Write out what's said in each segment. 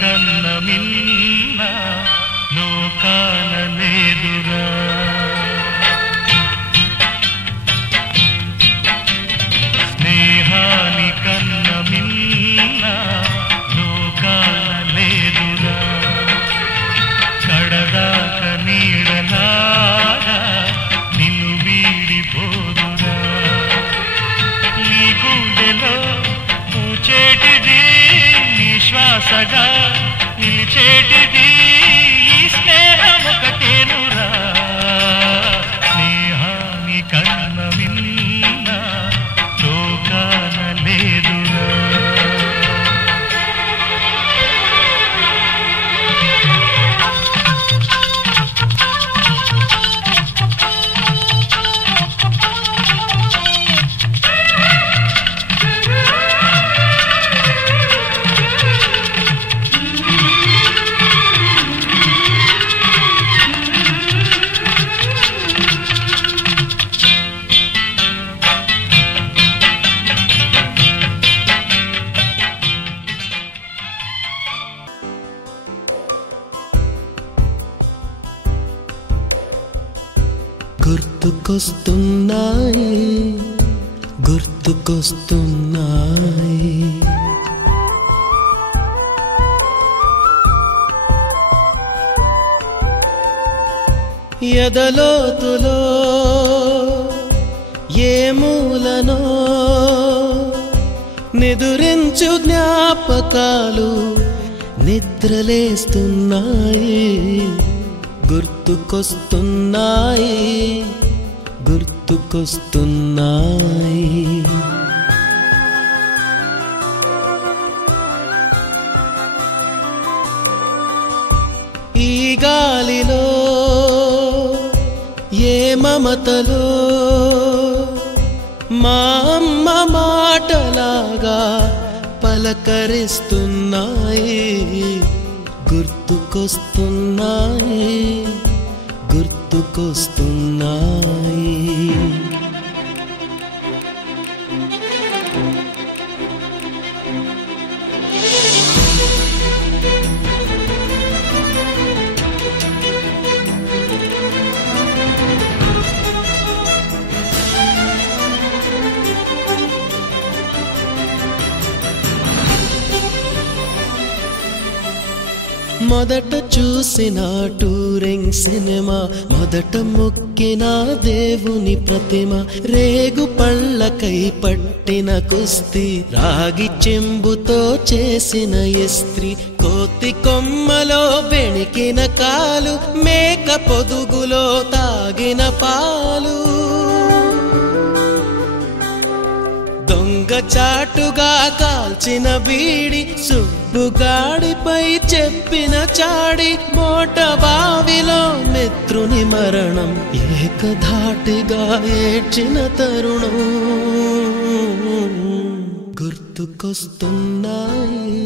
కన్న మిన్న లోకాన లేదురా. స్నేహాని కన్న మిన్న లోకాన లేదురా. కడదాక నీడలాగా నిన్ను వీడిపోదురా. నీ గుండెలో పూచేటిది నీ శ్వాసగా నిలిచేటిది ఈ స్నేహం ఒకటేనురా. స్నేహాని కన్న మిన్న లోకాన లేదురా. గుర్తుకొస్తున్నాయి గుర్తుకొస్తున్నాయి ఎదలోతులో ఏ మూలనో నిదురించు జ్ఞాపకాలు నిద్రలేస్తున్నాయి. గుర్తుకొస్తున్నాయి గుర్తుకొస్తున్నాయి. ఈ గాలిలో ఏ మమతలో మా అమ్మ మాటలాగా పలకరిస్తున్నాయి. గుర్తుకొస్తున్నాయి గుర్తుకొస్తున్నాయి. మొదట చూసిన టూరింగ్ సినిమా, మొదట మొక్కిన దేవుని ప్రతిమ, రేగు పళ్ళకై పట్టిన కుస్తీ, రాగి చెంబుతో చేసిన ఇస్త్రీ, కోతి కొమ్మలో బెణికిన కాలు, మేక పొదుగులో తాగిన పాలు, దొంగ చాటుగా కాల్చిన బీడి, సుబ్బుగాడిపై చెప్పిన చాడి, మోట బావిలో మిత్రుని మరణం, ఏకధాటిగా ఏడ్చిన తరుణం. గుర్తుకొస్తున్నాయి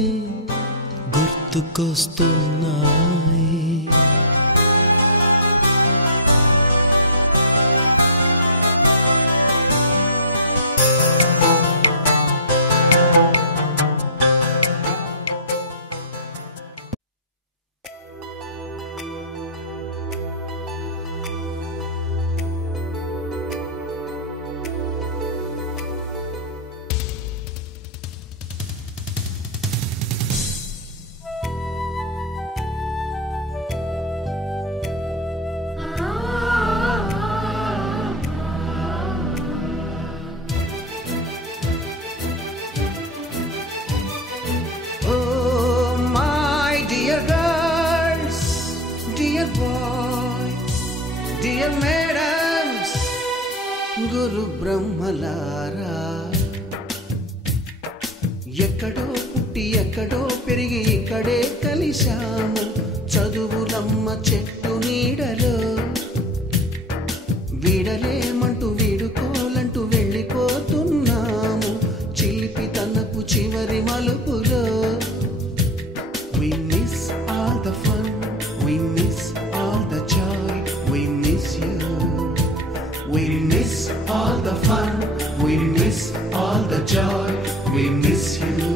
గుర్తుకొస్తున్నాయి. Dear madams, గురు బ్రహ్మలారా, ఎక్కడో పుట్టి ఎక్కడో పెరిగి ఇక్కడే కలిశాము, చదువులమ్మ చెట్టు నీడలో, వీడలేమంటూ వీడుకోలంటూ వెళ్ళిపోతున్నాము, చిలిపి తనపు చివరి మలుపులో. We miss all the fun, we miss all the joy, we miss you. We miss all the fun, we miss all the joy, we miss you.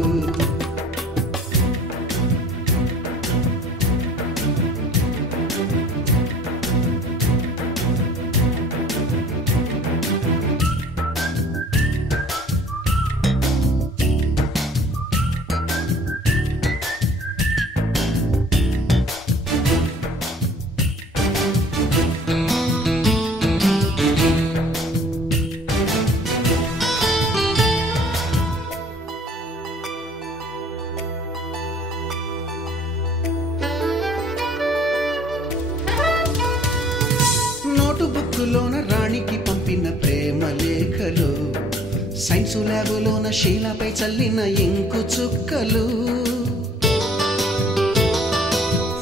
బాక్సులోన రాణికి పంపిన ప్రేమ లేఖలు, సైన్సు ల్యాబులోన శీలపై చల్లిన ఇంకు చుక్కలు,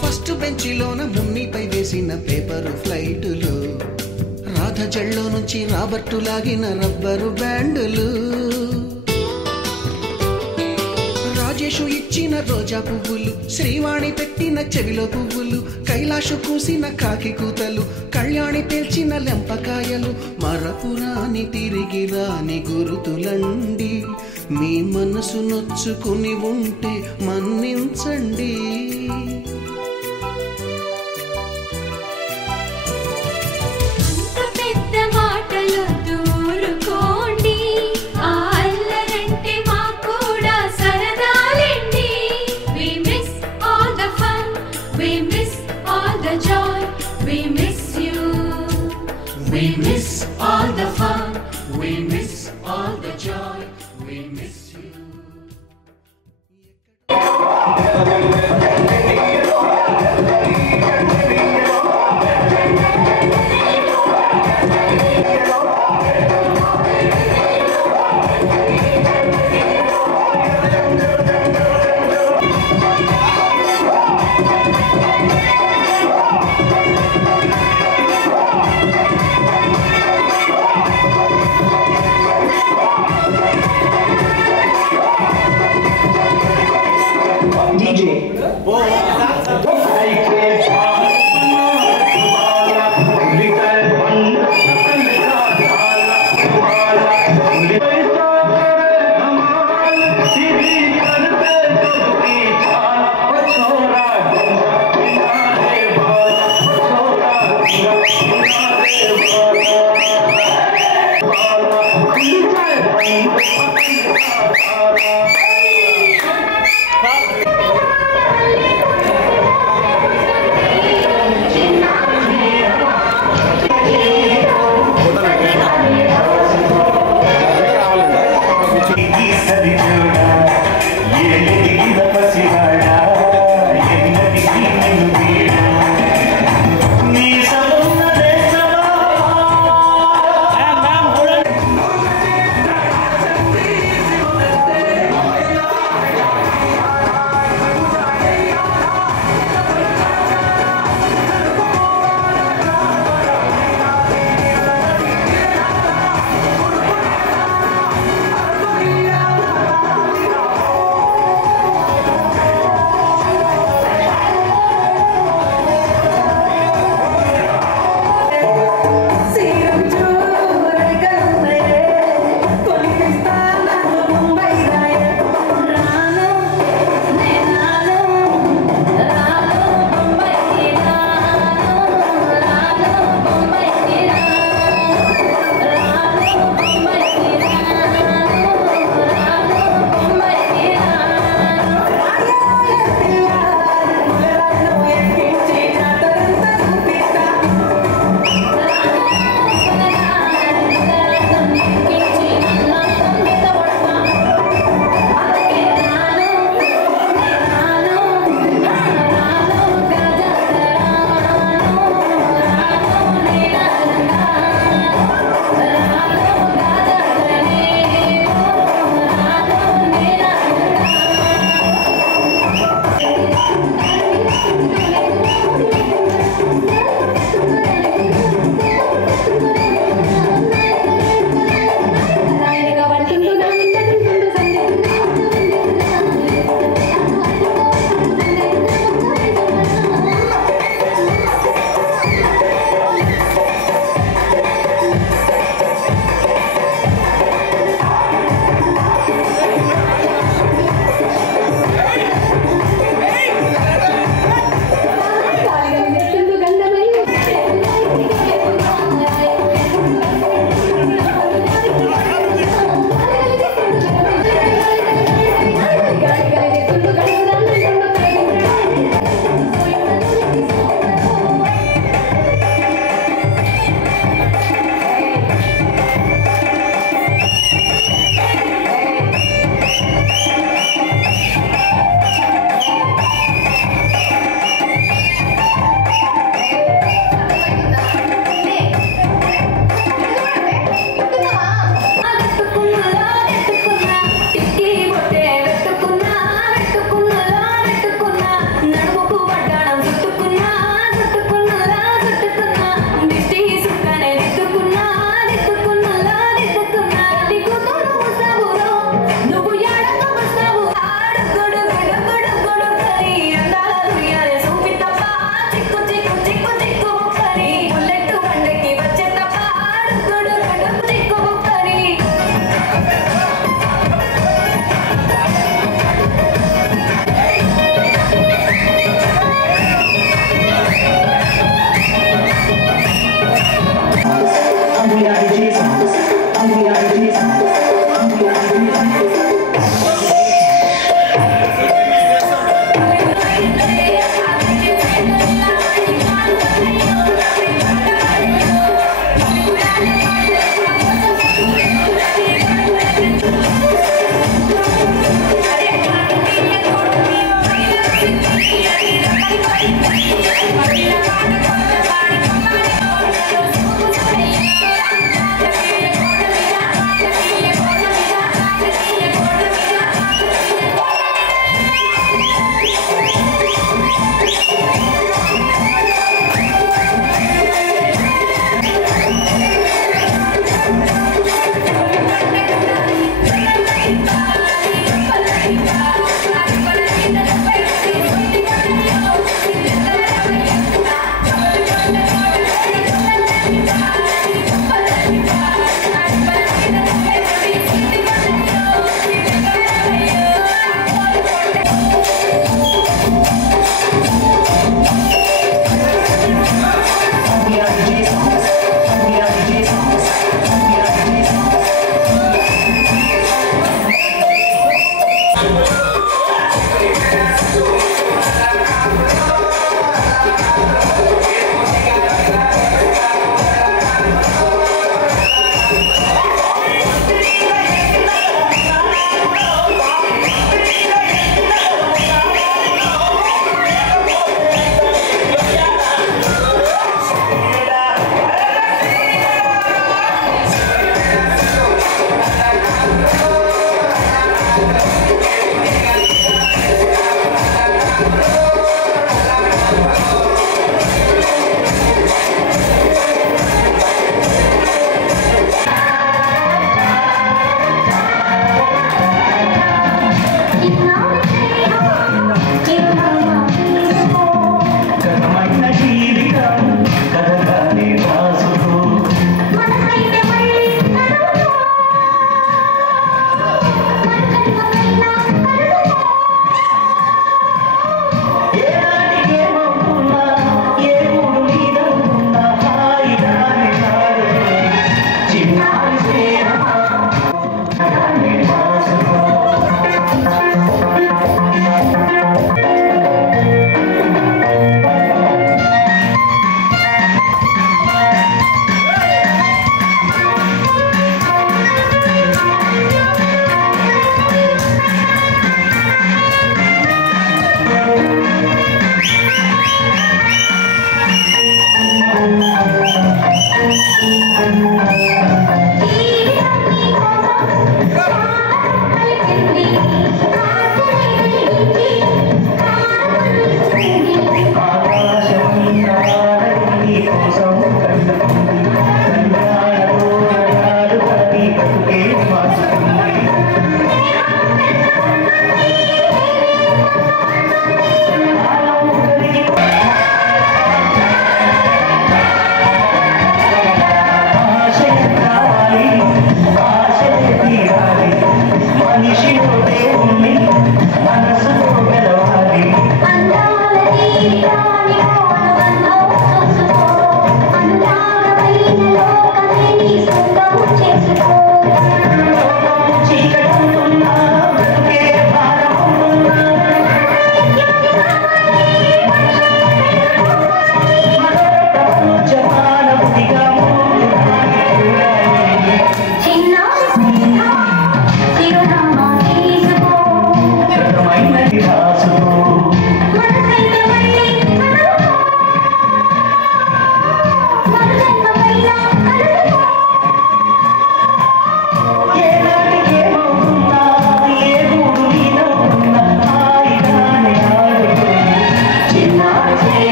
ఫస్ట్ బెంచిలోన మున్నిపై వేసిన పేపరు ఫ్లైటులు, రాధ జల్లో నుంచి రాబర్టు లాగిన rubber బ్యాండులు, Rajesh ఇచ్చిన రోజా పువ్వులు, శ్రీవాణి పెట్టిన చెవిలో పువ్వులు, కైలాషు కూసిన కాకి కూతలు, కళ్యాణి పేల్చిన లెంపకాయలు, మరపురాని తిరిగి రాని గురుతులండి. మీ మనసు నొచ్చుకుని ఉంటే మన్నించండి. We miss all the fun, we miss all the joy, we miss you.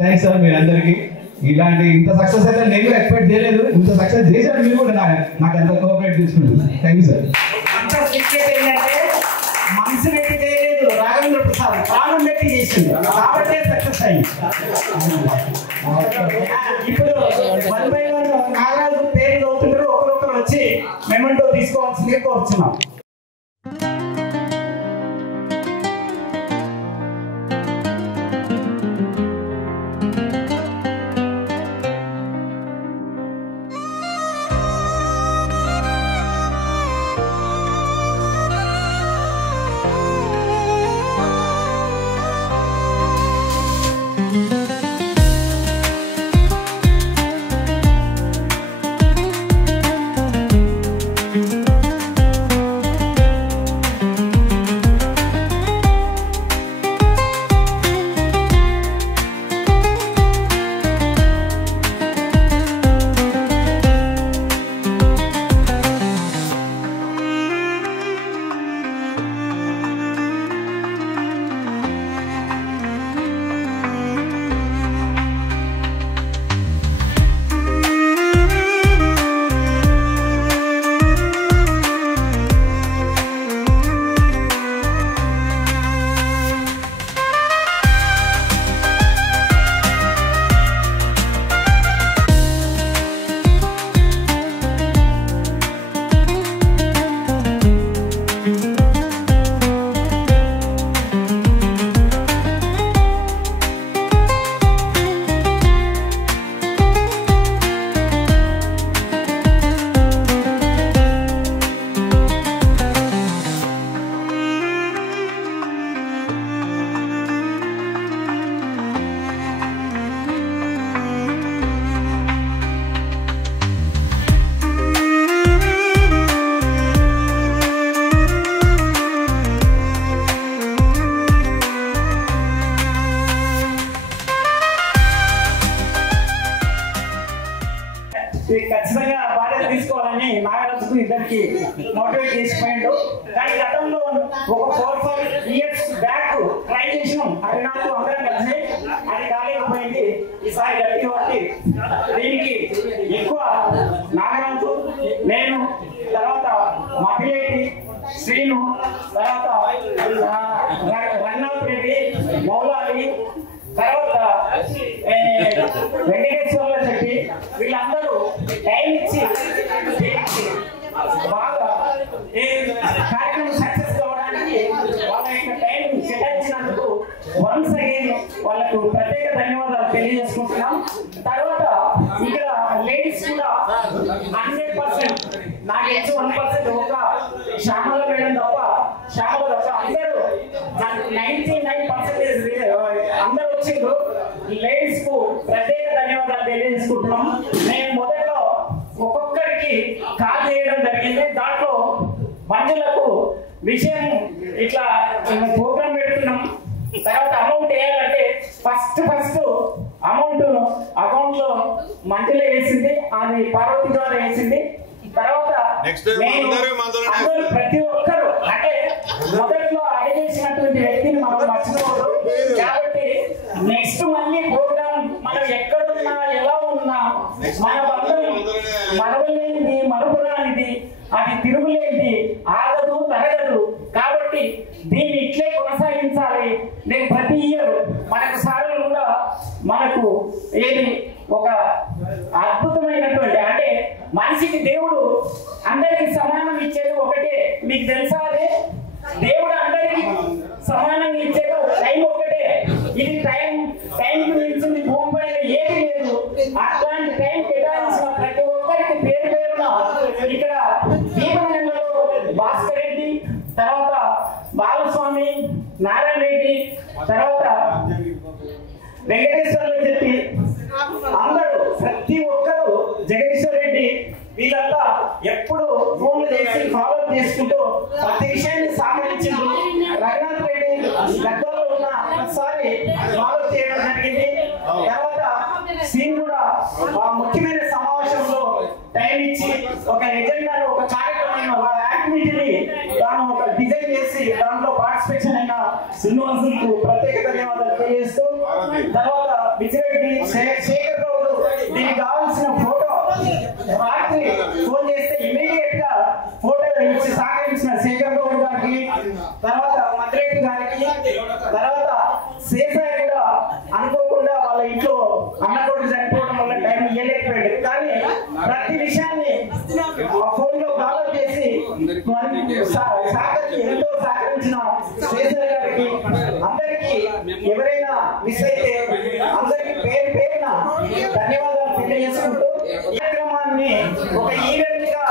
Thanks sir మీరందరికీ. ఇలాంటి ఇంత సక్సెస్ అయితే నేను ఎక్స్పెక్ట్ చేయలేదు. ఇంత సక్సెస్ చేశారు మీరు కూడా, నాకు ఎంత కోఆపరేట్ తీసుకున్నారు. Thank you sir. మనసు పెట్టి చేయలేదు, రాఘవేంద్ర ప్రసాద్ ప్రాణం పెట్టి చేసింది కాబట్టి సక్సెస్ అయింది. ఇప్పుడు 1 by 1 నాగరాజు పేరు చదువుతున్నారు, ఒకరొకరు వచ్చి మెమెంటో తీసుకోవాల్సిందే కోరుతున్నాం. ఖచ్చితంగా బాధ్యత తీసుకోవాలని నాగరాజుకు ఇద్దరికి మోటివేట్ చేసిపోయిండు. కానీ గతంలో ఒక 4-5 years బ్యాక్ ట్రై చేసినాం, అది నాకు అందరం కలిసి అది కాలేకపోయింది. ఈసారి గట్టి కాబట్టి దీనికి ఎక్కువ నాగరాజు, నేను, తర్వాత మా పిల్లటి శ్రీను, తర్వాత రఘునాథ్ రెడ్డి, మౌలాలి, తర్వాత వెంకటేశ్వర్ల చెట్టి, వీళ్ళందరూ టైం ఇచ్చి బాగా కార్యక్రమం సక్సెస్ కావడానికి వాళ్ళ యొక్క టైం కేటాయించినందుకు వన్స్ అగైన్ వాళ్ళకు ప్రత్యేక ధన్యవాదాలు తెలియజేసుకుంటున్నాం. తర్వాత ఇక్కడ లేడీస్ కూడా 100%, నాకు తెలిసి 1% ఒక శ్యామల మేడం తప్ప, శ్యామల తప్ప అందరూ 99% అందరూ వచ్చిండ్రు. లేడీస్ కు ప్రత్యేక ధన్యవాదాలు తెలియజేసుకుంటున్నాం. మేము మొదట్లో ఒక్కొక్కరికి కాల్ చేయడం జరిగింది. దాంట్లో మంజులకు విషయం ఇట్లా ప్రోగ్రామ్ పెడుతున్నాం, తర్వాత అమౌంట్ వేయాలంటే ఫస్ట్ అమౌంట్ అకౌంట్ లో మంజులో వేసింది, అది పార్వతి ద్వారా వేసింది. తర్వాత అందరూ ప్రతి ఒక్కరు అంటే మొదట్లో అడిగేసినటువంటి వ్యక్తిని మనం మర్చిపోవద్దు. కాబట్టి నెక్స్ట్ మళ్ళీ ప్రోగ్రామ్ మనం ఎక్కడున్నా ఎలా ఉన్నా మన బంధం మరవలేనిది, మరుపురానిది, అది తిరుగులేనిది, ఆగదు తరగదు. కాబట్టి దీన్ని ఇట్లే కొనసాగించాలి. నేను ప్రతి ఇయర్ మనకు సార్లు కూడా మనకు ఏది ఒక అద్భుతమైనటువంటి అంటే మనిషికి దేవుడు అందరికి సమానం ఇచ్చేది ఒకటే. మీకు తెలుసా? అదే దేవుడు అందరికి సమానంగా ఇచ్చేది టైం ఒకటే. ఇది టైం మించింది భూమి పైన ఏది లేదు. అట్లాంటి టైం కేటాయించిన ప్రతి ఒక్కరికి పేరు పేరున ఇక్కడ దీపనగర్లో భాస్కర్ రెడ్డి, తర్వాత బాలస్వామి, నారాయణ రెడ్డి, తర్వాత వెంకటేశ్వర్లు చెప్పి అందరూ ప్రతి ఒక్కరు, జగదీశ్వర్ రెడ్డి, వీళ్ళంతా ఎప్పుడు ఫోన్లు చేసి ఫాలో చేసుకుంటూ ప్రతి విషయాన్ని సహకరించారు. రఘునాథ్ రెడ్డి దగ్గరలో ఉన్న ఒకసారి ఫాలో చేయడం జరిగింది. తర్వాత సీన్ కూడా ముఖ్యమైన సమావేశంలో టైం ఇచ్చి ఒక ఎజెండాను, ఒక కార్యక్రమం, ఒక యాక్టివిటీని తాను ఒక డిజైన్ చేసి శ్రీనివాసులకు ప్రత్యేక ధన్యవాదాలు తెలియజేస్తూ తర్వాత బిజిరెడ్డి శేఖర్ గౌడ్ దీనికి కావాల్సిన ఫోటో రాత్రి ఫోన్ చేస్తే ఇమీడియట్ గా ఫోటో ఇచ్చి సహకరించిన శేఖర్ గౌడ్ గారికి, తర్వాత మద్రెడ్డి గారికి, తర్వాత శేషాయి కూడా అనుకోకుండా వాళ్ళ ఇంట్లో అన్నకోటి చనిపోవడం వల్ల టైం ఇవ్వలేకపోయాడు. కానీ ప్రతి విషయాన్ని ఫోన్ లో ఫాలో చేసి ఎంతో సహకరించిన శేషాయి గారికి, అందరికి ఎవరైనా మిస్ అయితే అందరికి పేరు పేరున ధన్యవాదాలు తెలియజేసుకుంటూ ఈ కార్యక్రమాన్ని ఒక ఈవెంట్ గా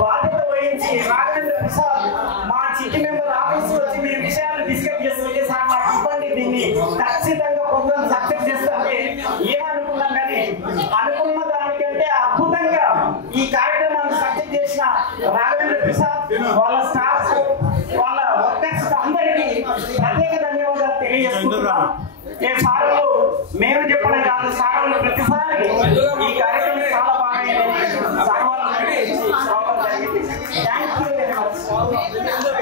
బాధ్యత వహించి రాఘవేంద్ర ప్రసాద్ మా చిట్టి మెంబర్ ఆఫీస్ వచ్చి మేము విషయాలు డిస్కస్ చేస్తుంటే సార్ మాకు ఇవ్వండి, దీన్ని ఖచ్చితంగా ప్రోగ్రామ్ సక్సెస్ చేస్తామని ఏమనుకున్నాం. కానీ అనుకున్న దానికంటే అద్భుతంగా ఈ కార్యక్రమాన్ని సక్సెస్ చేసిన రాఘవేంద్ర ప్రసాద్, వాళ్ళ స్టాఫ్, వాళ్ళ వర్కర్స్ అందరికీ ప్రత్యేక ధన్యవాదాలు తెలియజేసుకుంటున్నాం. సార్లు మేము చెప్పడం కాదు, సార్లు ప్రతిసారి ఈ కార్యక్రమం చాలా బాగా థ్యాంక్ యూ వెరీ మచ్.